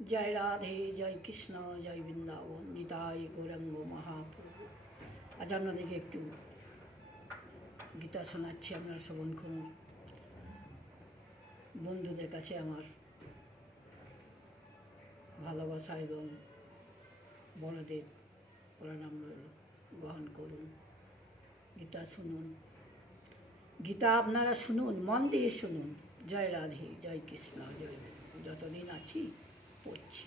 जय राधे जय कृष्ण जय বৃন্দাবন নিতাই গৌরাঙ্গ মহাপ্রভু। আজ আপনাদেরকে একটু গীতা শোনাচ্ছি, আপনারা শ্রবণ করুন। বন্ধুদের কাছে আমার ভালোবাসা এবং বড়দের প্রণাম গ্রহণ করুন। গীতা শুনুন, গীতা আপনারা শুনুন, মন দিয়ে শুনুন। জয় রাধে জয় কৃষ্ণ জয়। যতদিন আছি পড়ছি,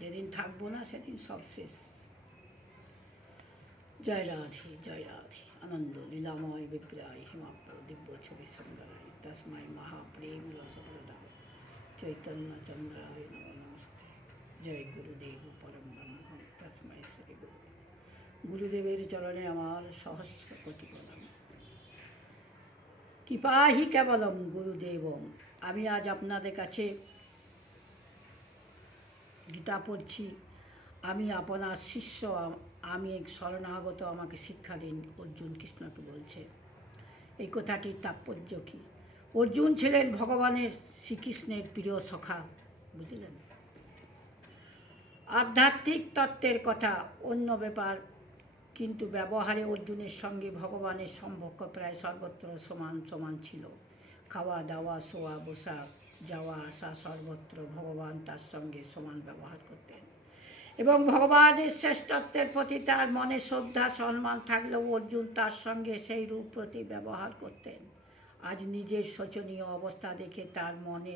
যেদিন থাকবো না সেদিন সব শেষ। জয় রাধে জয় রাধে। আনন্দ লীলাময় বিগ্রহায় হিমাপ্র দিব্য ছবি সুন্দরায় তস্মাই মহাপ্রেম রসপ্রদায় চৈতন্য চন্দ্রায় নমো নমস্তে। জয় গুরুদেব পরম ব্রহ্ম তস্মাই শ্রী গুরু। গুরুদেবের চরণে আমার সহস্র কোটি প্রণাম। কৃপাহি কেবলম গুরুদেবম। আমি আজ আপনাদের কাছে গীতা পড়ছি। আমি আপনার শিষ্য, আমি শরণাগত, আমাকে শিক্ষা দিন, অর্জুন কৃষ্ণকে বলছে। এই কথাটির তাৎপর্য কী? অর্জুন ছিলেন ভগবানের শ্রীকৃষ্ণের প্রিয় সখা, বুঝলেন? আধ্যাত্মিক তত্ত্বের কথা অন্য ব্যাপার, কিন্তু ব্যবহারে অর্জুনের সঙ্গে ভগবানের সম্পর্ক প্রায় সর্বত্র সমান সমান ছিল। খাওয়া দাওয়া, শোয়া বসা, যাওয়া আসা সর্বত্র ভগবান তার সঙ্গে সমান ব্যবহার করতেন, এবং ভগবানের শ্রেষ্ঠত্বের প্রতি তার মনে শ্রদ্ধা সম্মান থাকলেও অর্জুন তার সঙ্গে সেই রূপ প্রতি ব্যবহার করতেন। আজ নিজের শোচনীয় অবস্থা দেখে তার মনে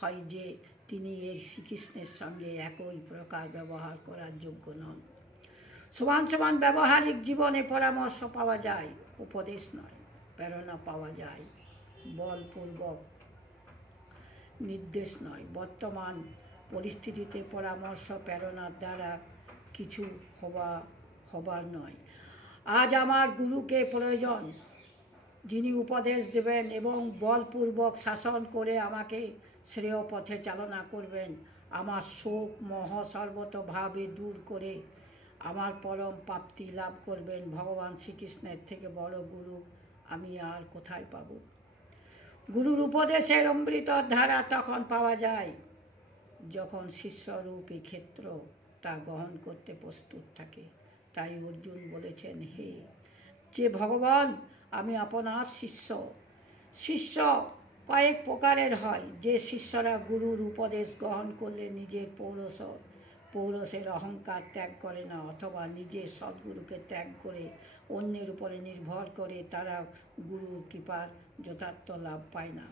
হয় যে তিনি এই শ্রীকৃষ্ণের সঙ্গে একই প্রকার ব্যবহার করার যোগ্য নন। সমান সমান ব্যবহারিক জীবনে পরামর্শ পাওয়া যায়, উপদেশ নয়, প্রেরণা পাওয়া যায়, বলপূর্বক নির্দেশ নয়। বর্তমান পরিস্থিতিতে পরামর্শ প্রেরণার দ্বারা কিছু হবার নয়। আজ আমার গুরুকে প্রয়োজন, যিনি উপদেশ দেবেন এবং বলপূর্বক শাসন করে আমাকে শ্রেয় পথে চালনা করবেন, আমার শোক মোহ সর্বতভাবে দূর করে আমার পরম প্রাপ্তি লাভ করবেন। ভগবান শ্রীকৃষ্ণের থেকে বড় গুরু আমি আর কোথায় পাব? গুরুর উপদেশের অমৃত ধারা তখন পাওয়া যায় যখন শিষ্যরূপী ক্ষেত্র তা গ্রহণ করতে প্রস্তুত থাকে। তাই অর্জুন বলেছেন, হে যে ভগবান, আমি আপনার শিষ্য। শিষ্য কয়েক প্রকারের হয়। যে শিষ্যরা গুরুর উপদেশ গ্রহণ করলে নিজের পৌরসের অহংকার ত্যাগ করে না, অথবা নিজের সদ্গুরুকে ত্যাগ করে অন্যের উপরে নির্ভর করে, তারা গুরুর কৃপার যথার্থ লাভ পায় না।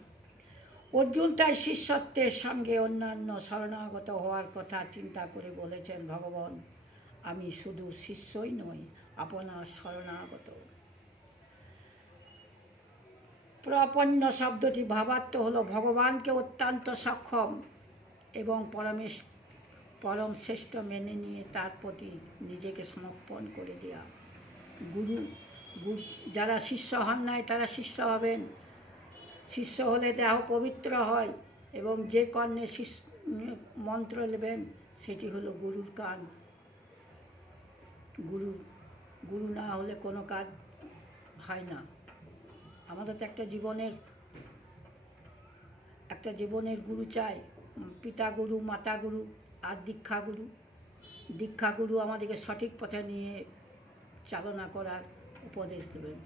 অর্জুন তাই শিষ্যত্বের সঙ্গে অন্যান্য শরণাগত হওয়ার কথা চিন্তা করে বলেছেন, ভগবান, আমি শুধু শিষ্যই নই, আপনার শরণাগত। প্রপন্ন শব্দটি ভাবার্থ হলো ভগবানকে অত্যন্ত সক্ষম এবং পরম শ্রেষ্ঠ মেনে নিয়ে তার প্রতি নিজেকে সমর্পণ করে দেওয়া। গুরু যারা শিষ্য হন নাই তারা শিষ্য হবেন। শিষ্য হলে দেহ পবিত্র হয় এবং যে কর্ণে মন্ত্র নেবেন সেটি হলো গুরুর কান। গুরু না হলে কোনো কাজ হয় না। আমাদের তো একটা জীবনের গুরু চাই, পিতা গুরু, মাতা গুরু আর দীক্ষা গুরু আমাদেরকে সঠিক পথে নিয়ে চালনা করার উপদেশ দেবেন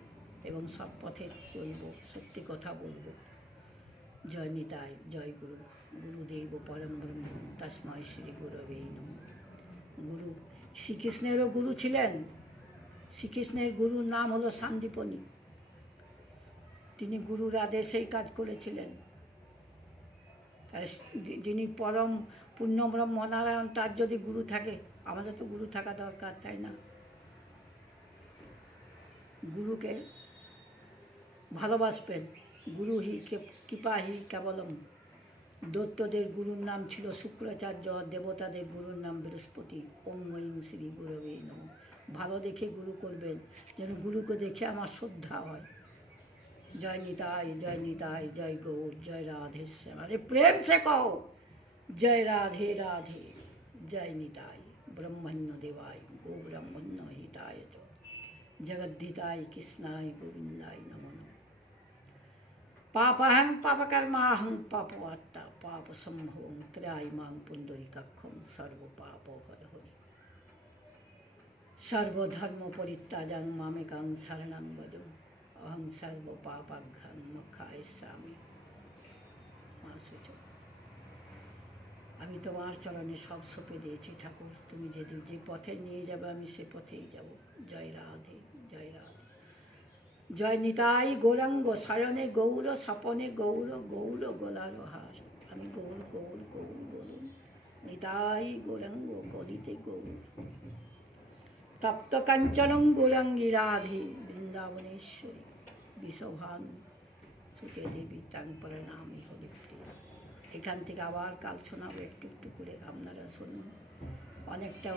এবং সব পথে চলব, সত্যি কথা বলবো। জয় নিতাই জয় গুরু। গুরুদেব পরম ব্রহ্ম তস্মাই শ্রী গুরবে নমঃ। গুরু শ্রীকৃষ্ণেরও গুরু ছিলেন। শ্রীকৃষ্ণের গুরুর নাম হলো সান্দীপনী। তিনি গুরুর আদেশেই কাজ করেছিলেন। যিনি পরম পূর্ণ ব্রহ্ম নারায়ণ, তার যদি গুরু থাকে, আমাদের তো গুরু থাকা দরকার, তাই না? গুরুকে ভালোবাসবেন। গুরু হি কৃপাহি কেবলম। দৈত্যদের গুরুর নাম ছিল শুক্রাচার্য, দেবতাদের গুরুর নাম বৃহস্পতি। ওম ঐং শ্রী গুরবে নমঃ। ভালো দেখে গুরু করবেন, যেন গুরুকে দেখে আমার শ্রদ্ধা হয়। जय निताई जय गौर जय राधे श्याम। अरे प्रेम से कहो जय राधे राधे जय निताई। ब्रह्मण्य देवाय गो ब्रह्मण्य हिताय च जगद्धिताय कृष्णाय गोविंदाय नमो नमः। पापहं पापकर्माहं पापवात्ता পাপ সম্ভবং ত্রায়মাং পুণ্ডরীকাক্ষং সর্বপাপ হর হরি। সর্বধর্ম পরিত্যাজাং মামেকাং শরণং ভজ, অহং সর্ব পাপাঘ্রাং মোক্ষয়িষ্যামি মা শুচ। আমি তোমার চরণে সব সঁপে দিয়েছি ঠাকুর, তুমি যে পথে নিয়ে যাবে আমি সে পথেই যাব। জয় রাধে, জয় রাধে। জয় নিতাই গৌরাঙ্গ শয়নে গৌর স্বপনে গৌর, গৌর গোলার হার। আমি গৌর গৌর গৌর বলুন, নিতাই গৌরাঙ্গ কলিতে গৌর। তপ্ত কাঞ্চনং গৌরাঙ্গী রাধে বৃন্দাবনেশ্বরী, বিষভানু সুতে দেবী চাং প্রণামী হরিপ্রিয়া। এখান থেকে আবার কাল শোনাবো একটু একটু করে, আপনারা শুনুন। অনেকটা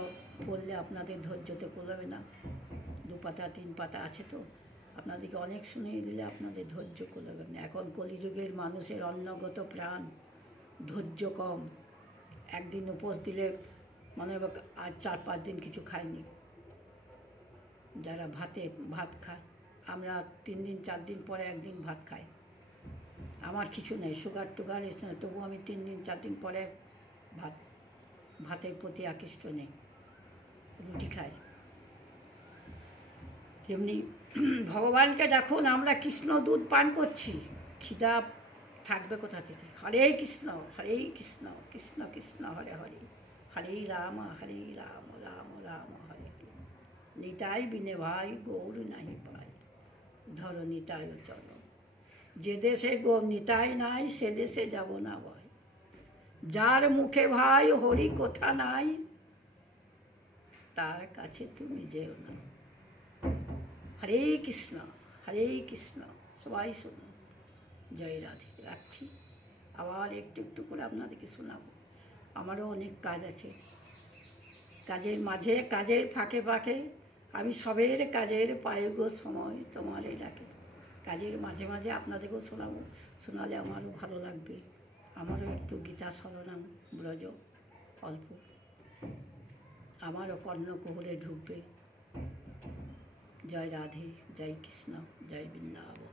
পড়লে আপনাদের ধৈর্যতে করবে না, 2 পাতা 3 পাতা আছে তো, আপনাদেরকে অনেক শুনিয়ে দিলে আপনাদের ধৈর্য করবে না। এখন কলিযুগের মানুষের অন্নগত প্রাণ, ধৈর্য কম। একদিন উপোস দিলে মনে হবে আজ 4-5 দিন কিছু খায়নি। যারা ভাত খায়, আমরা 3 দিন 4 দিন পরে একদিন ভাত খাই। আমার কিছু নেই, সুগার টুগার এসে না, তবু আমি 3 দিন 4 দিন পরে ভাতের প্রতি আকৃষ্ট নেই, রুটি খাই। তেমনি ভগবানকে দেখুন, আমরা কৃষ্ণ দুধ পান করছি, খিদা থাকবে কোথা থেকে? হরে কৃষ্ণ কৃষ্ণ কৃষ্ণ হরে হরে, হরে রাম রাম রাম হরে হরে। নিতাই বিনে ভাই গৌর নাহি পাই, ধর নিতাই চলো। যে দেশে নিতাই নাই সে দেশে যাব না ভয়। যার মুখে ভাই হরি কথা নাই, তার কাছে তুমি যেও না। হরে কৃষ্ণ সবাই শুনুন। জয় রাধে। রাখছি, আবার একটু একটু করে আপনাদেরকে শোনাবো। আমারও অনেক কাজ আছে, কাজের মাঝে কাজের ফাঁকে ফাঁকে আমি সবের কাজের পায়ে গো সময় তোমারে ডাকে। কাজের মাঝে মাঝে আপনাদেরকেও শোনাবো, শোনালে আমারও ভালো লাগবে। আমারও একটু গীতা শরণাং ব্রজ অল্প, আমারও কর্ণকুহরে ঢুকবে। জয় রাধে, জয় কৃষ্ণ, জয় বৃন্দাবন।